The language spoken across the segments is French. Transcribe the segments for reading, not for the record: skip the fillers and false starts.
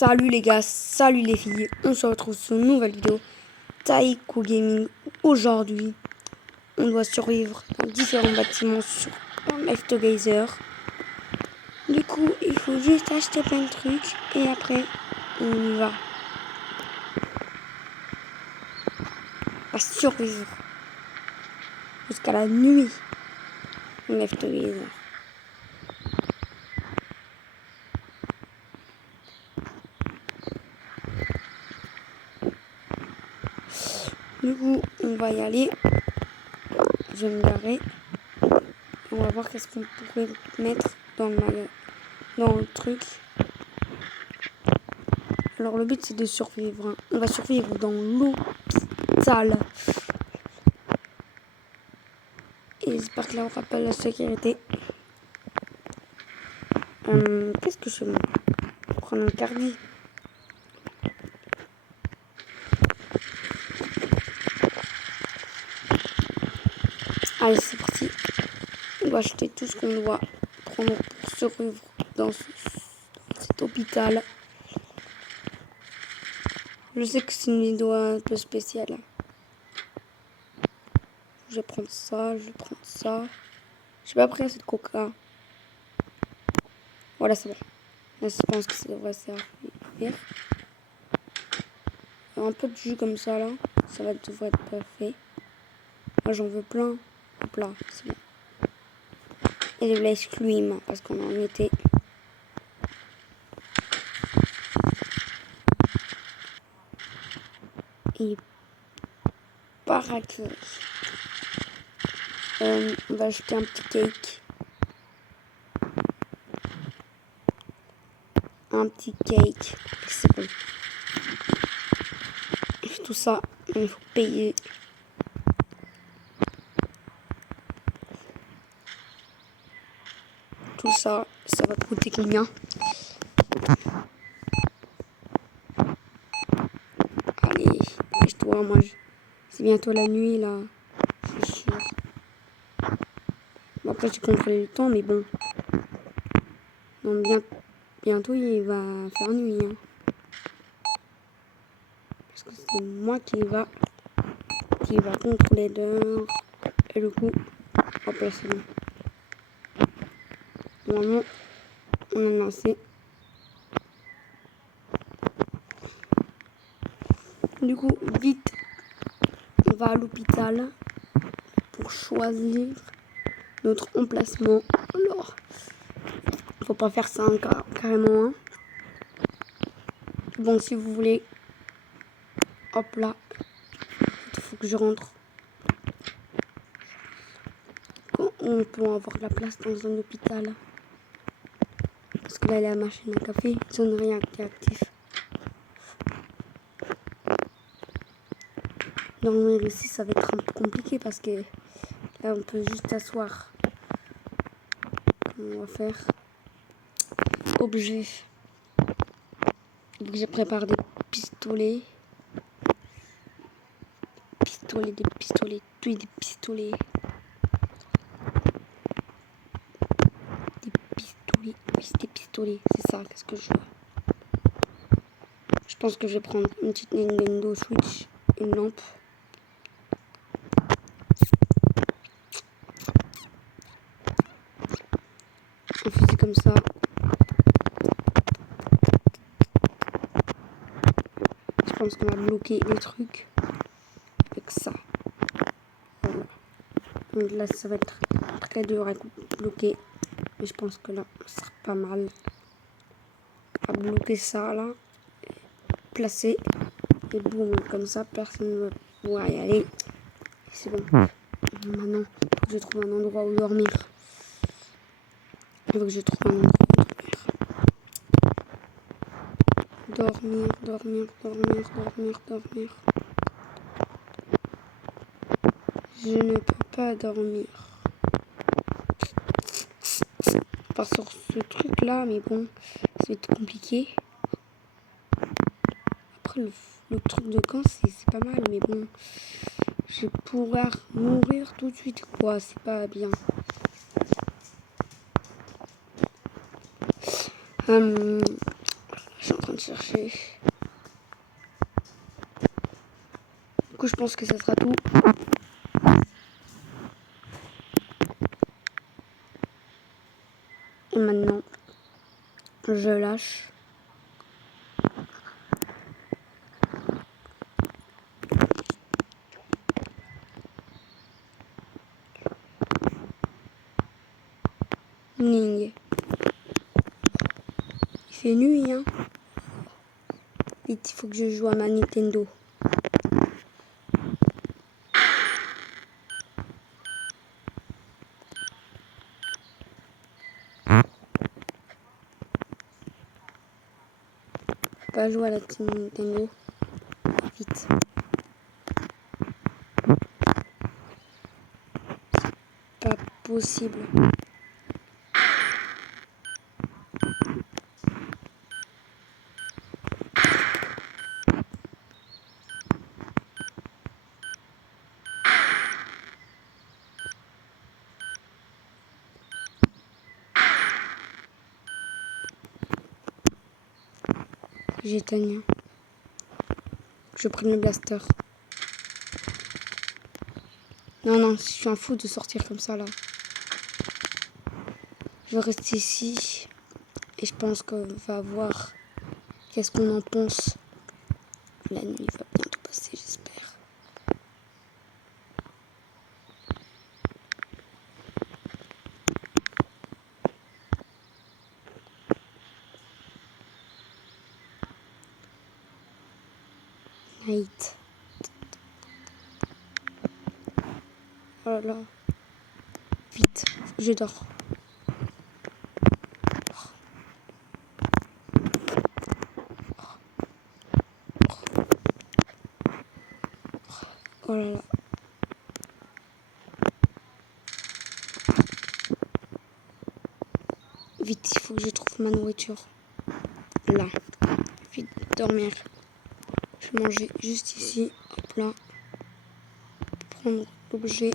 Salut les gars, salut les filles, on se retrouve sur une nouvelle vidéo Taiko Gaming. Aujourd'hui, on doit survivre dans différents bâtiments sur un Left Geyser. Du coup, il faut juste acheter plein de trucs et après, on y va. On va survivre jusqu'à la nuit au Left Geyser. Du coup, on va y aller. Je vais me garer. On va voir qu'est-ce qu'on pourrait mettre dans le truc. Alors le but c'est de survivre. Hein. On va survivre dans l'hôpital. Et j'espère que là on aura pas la sécurité. Qu'est-ce que je vais prendre un cardi. Allez c'est parti. On va acheter tout ce qu'on doit prendre pour survivre dans cet hôpital. Je sais que c'est une vidéo un peu spéciale. Je vais prendre ça, je vais prendre ça. J'ai pas pris assez de coca. Voilà c'est bon. Là je pense que ça devrait servir. Un peu de jus comme ça là. Ça devrait être parfait. Moi j'en veux plein. Hop là, c'est bon. Et de l'ice cream parce qu'on en était. Et paraquet. On va acheter un petit cake. Un petit cake. C'est bon. Tout ça, il faut payer. Tout ça, ça va coûter combien? Allez, lâche-toi, moi. C'est bientôt la nuit là. C'est sûr. Bon, après, j'ai contrôlé le temps, mais bon. Non, bientôt, il va faire nuit. Hein. Parce que c'est moi qui va contrôler l'heure. Et le coup, hop là, c'est bon. Normalement, on en a assez. Du coup, vite, on va à l'hôpital pour choisir notre emplacement. Alors, faut pas faire ça carrément. Hein. Bon, si vous voulez, hop là, il faut que je rentre. On peut avoir de la place dans un hôpital. Parce que là, il y a la machine à café, zone réactif. Dormir ici, ça va être un peu compliqué parce que là, on peut juste s'asseoir. On va faire objet. Donc, je prépare des pistolets. Des pistolets. Des pistolets. Oui, c'est des pistolets. C'est ça, qu'est-ce que je veux. Je pense que je vais prendre une petite Nintendo Switch. Une lampe. Un fusil comme ça. Je pense qu'on va bloquer les trucs avec ça. Voilà. Donc là, ça va être très dur à bloquer. Mais je pense que là, ça sera pas mal. À bloquer ça là. Placer. Et boum, comme ça, personne ne va pouvoir y aller. C'est bon. Maintenant, faut que je trouve un endroit où dormir. Il faut que je trouve un endroit où dormir. Dormir. Je ne peux pas dormir. Pas sur ce truc là, mais bon, ça va être compliqué. Après, le truc de camp, c'est pas mal, mais bon, je vais pouvoir mourir tout de suite, quoi. C'est pas bien. suis en train de chercher. Du coup, je pense que ça sera tout. Et maintenant, je lâche. Ning. Il fait nuit, hein. Vite, il faut que je joue à ma Nintendo. Je peux pas jouer à la Nintendo. Vite. Pas possible. J'éteigne. Je prends le blaster. Non, non, je suis un fou de sortir comme ça là. Je vais rester ici. Et je pense qu'on va voir qu'est-ce qu'on en pense. La nuit va bientôt passer, j'espère. Night. Oh là là. Vite, je dors. Oh là là. Vite, il faut que je trouve ma nourriture. Là. Vite, dormir. Je vais manger juste ici. Hop là. Prendre l'objet.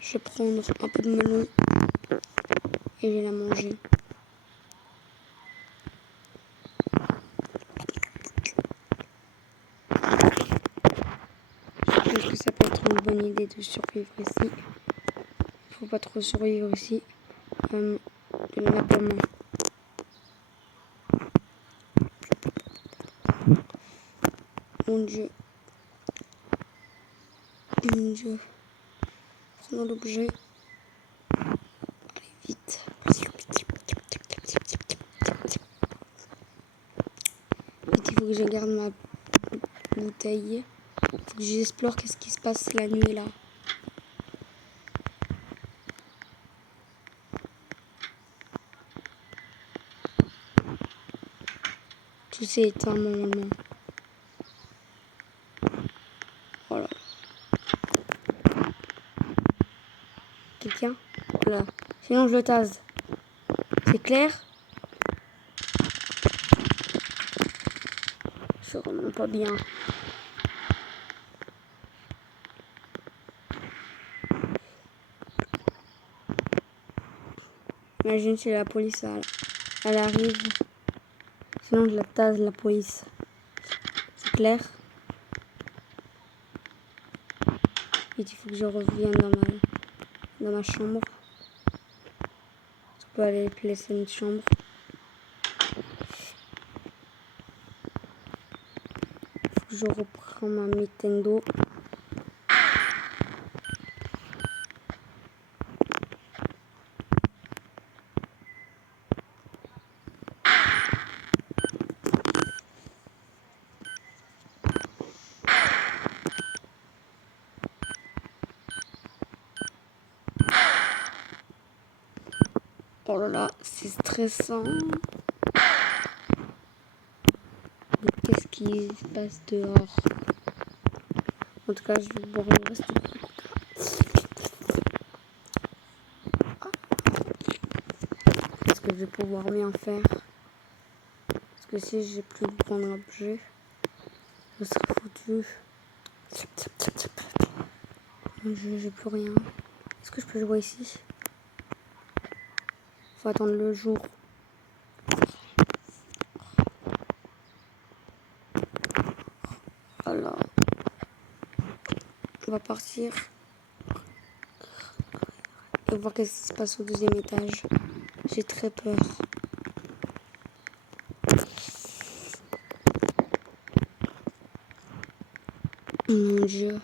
Je vais prendre un peu de melon. Et je vais la manger. Je pense que ça peut être une bonne idée de survivre ici. Il faut pas trop survivre ici. De la pomme. Mon Dieu. Mon Dieu. Prenons l'objet. Allez, vite. Vite, il faut que je garde ma bouteille. Il faut que j'explore qu'est-ce qui se passe la nuit là. Tout s'est éteint normalement. Voilà. Quelqu'un? Voilà. Sinon je le tase. C'est clair? Je suis vraiment pas bien. Imagine si la police elle arrive. Sinon je la tase la police. C'est clair? Vite, il faut que je revienne dans ma chambre. Je peux aller laisser une chambre. Faut que je reprends ma Nintendo. Oh là là, c'est stressant. Mais qu'est-ce qui se passe dehors? En tout cas, je vais boire le reste du coup. Est-ce que je vais pouvoir bien faire? Parce que si j'ai plus de prendre l'objet, je serai foutu. J'ai plus rien. Est-ce que je peux jouer ici? Faut attendre le jour. va partir et voir qu'est-ce qui se passe au deuxième étage. J'ai très peur. Oh mon Dieu.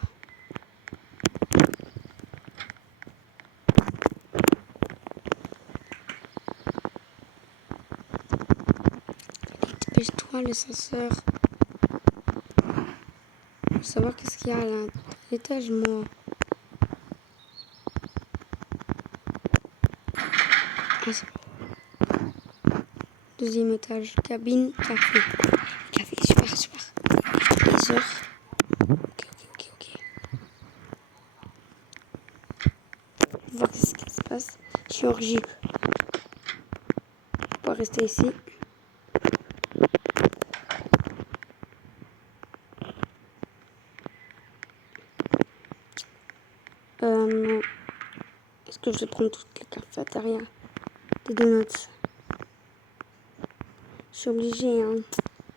Dépêche-toi, l'ascenseur. Je veux savoir qu'est-ce qu'il y a à l'étage, moi. Ah, deuxième étage, cabine, café. Café, super, super. Les heures. Ok. On va voir ce qui se passe. Chirurgie. On va rester ici. Est-ce que je vais prendre toutes les cafétérias? Des donuts. Je suis obligée, hein.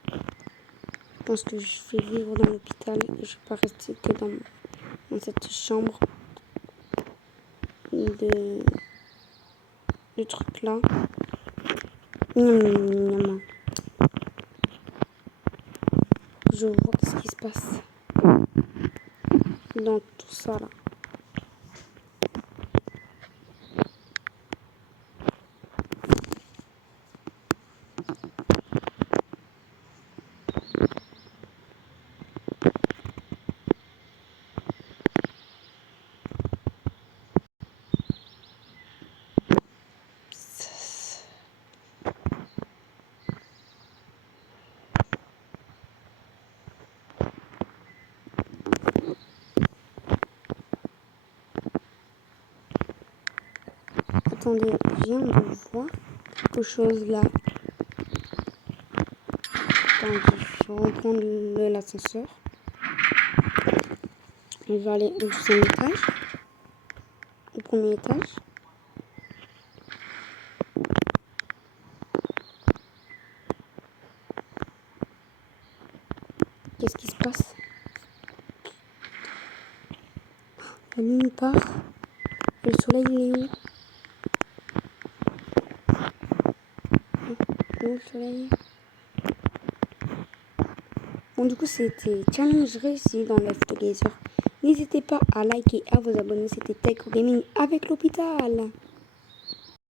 Je pense que je vais vivre dans l'hôpital et je vais pas rester que dans cette chambre de truc là. Je vois ce qui se passe dans tout ça là. Attendez, je viens de voir quelque chose là. Attendez, je vais reprendre l'ascenseur. On va aller au deuxième étage. Au premier étage. Qu'est-ce qui se passe? La lune part. Le soleil il est où? Où le soleil? Bon, du coup, c'était challenge réussi dans Left Together. N'hésitez pas à liker et à vous abonner. C'était Taiko Gaming avec l'hôpital.